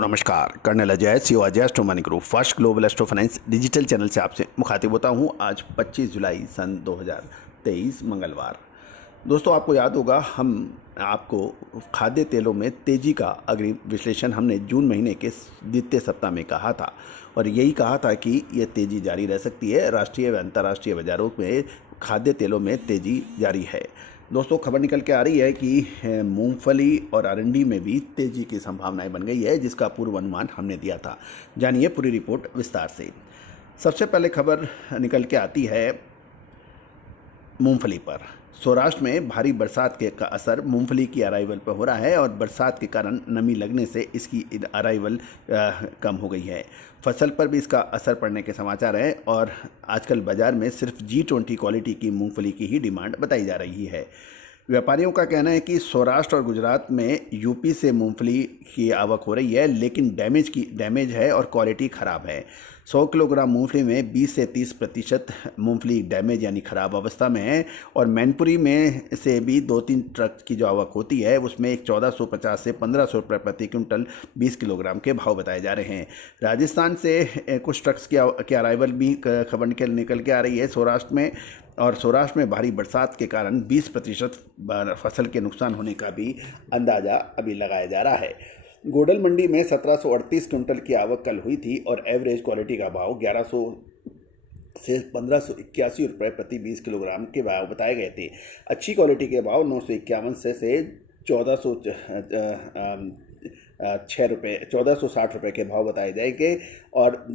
दोस्तों नमस्कार, colonel Ajay CO Ajay astro money group first global astro finance digital channel से आपसे मुखातिब होता हूं। आज 25 जुलाई सन 2023 मंगलवार। दोस्तों आपको याद होगा, हम आपको खाद्य तेलों में तेज़ी का अग्रिम विश्लेषण हमने जून महीने के द्वितीय सप्ताह में कहा था और यही कहा था कि यह तेज़ी जारी रह सकती है। राष्ट्रीय व अंतर्राष्ट्रीय बाजारों में खाद्य तेलों में तेज़ी जारी है। दोस्तों खबर निकल के आ रही है कि मूंगफली और अरंडी में भी तेज़ी की संभावनाएं बन गई है, जिसका पूर्व अनुमान हमने दिया था। जानिए पूरी रिपोर्ट विस्तार से। सबसे पहले खबर निकल के आती है मूंगफली पर। सौराष्ट्र में भारी बरसात का असर मूंगफली की अराइवल पर हो रहा है और बरसात के कारण नमी लगने से इसकी अराइवल कम हो गई है। फसल पर भी इसका असर पड़ने के समाचार हैं और आजकल बाज़ार में सिर्फ G20 क्वालिटी की मूंगफली की ही डिमांड बताई जा रही है। व्यापारियों का कहना है कि सौराष्ट्र और गुजरात में यूपी से मूंगफली की आवक हो रही है, लेकिन डैमेज है और क्वालिटी ख़राब है। 100 किलोग्राम मूंगफली में 20 से 30% मूंगफली डैमेज यानी ख़राब अवस्था में है और मैनपुरी में से भी 2-3 ट्रक की जो आवक होती है उसमें 1450 से 1500 रुपये प्रति क्विंटल 20 किलोग्राम के भाव बताए जा रहे हैं। राजस्थान से कुछ ट्रक्स की अराइवल भी खबर निकल के आ रही है सौराष्ट्र में, और सौराष्ट्र में भारी बरसात के कारण 20% फसल के नुकसान होने का भी अंदाज़ा अभी लगाया जा रहा है। गोडल मंडी में 1738 क्विंटल की आवक कल हुई थी और एवरेज क्वालिटी का भाव 1100 से 1581 रुपये प्रति 20 किलोग्राम के भाव बताए गए थे। अच्छी क्वालिटी के भाव 951 से 1460 रुपये के भाव बताए जाएंगे। और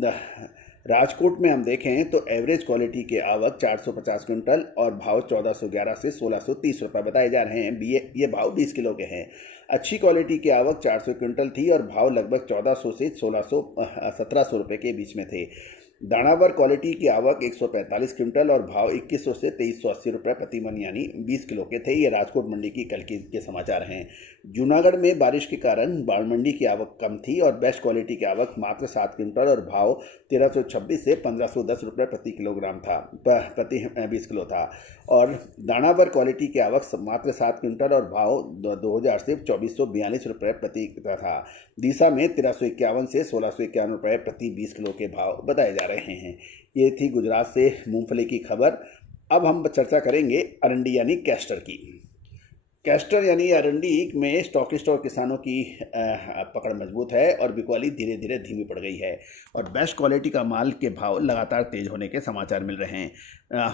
राजकोट में हम देखें तो एवरेज क्वालिटी के आवक 450 क्विंटल और भाव 1411 से 1630 रुपये बताए जा रहे हैं। ये भाव 20 किलो के हैं। अच्छी क्वालिटी की आवक 400 क्विंटल थी और भाव लगभग 1400 से 1700 रुपये के बीच में थे। दानावर क्वालिटी की आवक 145 क्विंटल और भाव 2100 से 2380 रुपये प्रति मन यानी 20 किलो के थे। ये राजकोट मंडी की कल के समाचार हैं। जूनागढ़ में बारिश के कारण बाड़ मंडी की आवक कम थी और बेस्ट क्वालिटी की आवक मात्र 7 क्विंटल और भाव 1326 से 1510 रुपये प्रति किलोग्राम था, प्रति 20 किलो था। और दानावर क्वालिटी की आवक मात्र 7 क्विंटल और भाव 2000 से 2442 रुपये प्रति था। दीसा में 1351 से 1651 रुपये प्रति 20 किलो के भाव बताए जा रहे हैं। ये थी गुजरात से मूंगफली की खबर। अब हम चर्चा करेंगे अरंडी यानी कैस्टर की। कैस्टर यानी अरंडी में स्टॉकिस्ट और किसानों की पकड़ मजबूत है और बिकवाली धीरे धीरे धीमी पड़ गई है और बेस्ट क्वालिटी का माल के भाव लगातार तेज होने के समाचार मिल रहे हैं।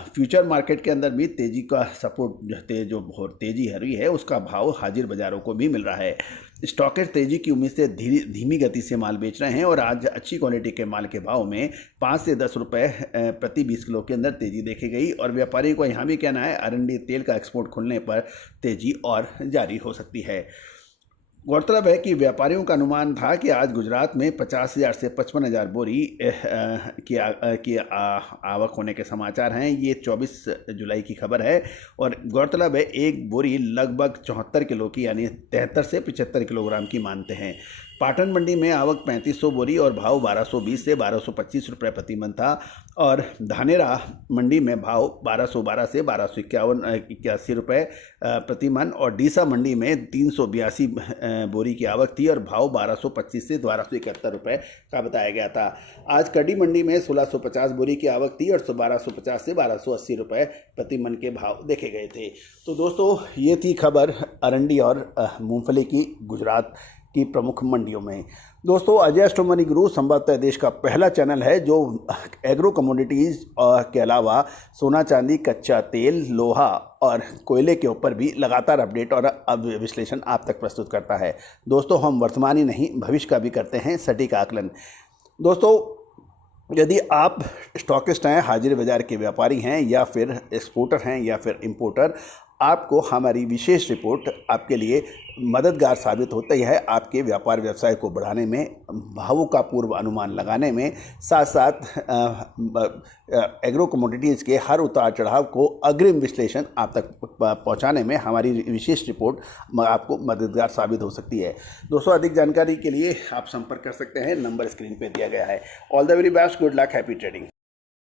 फ्यूचर मार्केट के अंदर भी तेज़ी का सपोर्ट जो तेज़ी हरी है उसका भाव हाजिर बाज़ारों को भी मिल रहा है। स्टॉकिस्ट तेज़ी की उम्मीद से धीमी गति से माल बेच रहे हैं और आज अच्छी क्वालिटी के माल के भाव में 5 से 10 रुपये प्रति 20 किलो के अंदर तेज़ी देखी गई और व्यापारी को यहाँ भी कहना है अरंडी तेल का एक्सपोर्ट खुलने पर तेज़ी और जारी हो सकती है। गौरतलब है कि व्यापारियों का अनुमान था कि आज गुजरात में 50,000 से 55,000 बोरी की आवक होने के समाचार हैं। ये 24 जुलाई की खबर है और गौरतलब है एक बोरी लगभग 74 किलो की यानी 73 से 75 किलोग्राम की मानते हैं। पाटन मंडी में आवक 3500 बोरी और भाव 1220 से 1225 रुपये प्रति मन था और धानेरा मंडी में भाव 1212 से 1281 रुपये प्रति मन और डीसा मंडी में 382 बोरी की आवक थी और भाव 1225 से 1271 रुपये का बताया गया था। आज कड़ी मंडी में 1650 बोरी की आवक थी और 1250 से 1280 रुपये प्रति मन के भाव देखे गए थे। तो दोस्तों ये थी खबर अरंडी और मूंगफली की गुजरात की प्रमुख मंडियों में। दोस्तों अजय एस्ट्रो मनी ग्रुप संभवतः देश का पहला चैनल है जो एग्रो कमोडिटीज़ के अलावा सोना चांदी, कच्चा तेल, लोहा और कोयले के ऊपर भी लगातार अपडेट और विश्लेषण आप तक प्रस्तुत करता है। दोस्तों हम वर्तमान ही नहीं भविष्य का भी करते हैं सटीक आकलन। दोस्तों यदि आप स्टॉकिस्ट हैं, हाजिर बाज़ार के व्यापारी हैं या फिर एक्सपोर्टर हैं या फिर इंपोर्टर, आपको हमारी विशेष रिपोर्ट आपके लिए मददगार साबित होती है आपके व्यापार व्यवसाय को बढ़ाने में, भावों का पूर्व अनुमान लगाने में, साथ साथ एग्रो कमोडिटीज़ के हर उतार चढ़ाव को अग्रिम विश्लेषण आप तक पहुंचाने में हमारी विशेष रिपोर्ट आपको मददगार साबित हो सकती है। दोस्तों अधिक जानकारी के लिए आप संपर्क कर सकते हैं, नंबर स्क्रीन पर दिया गया है। All the very best, good luck, happy trading.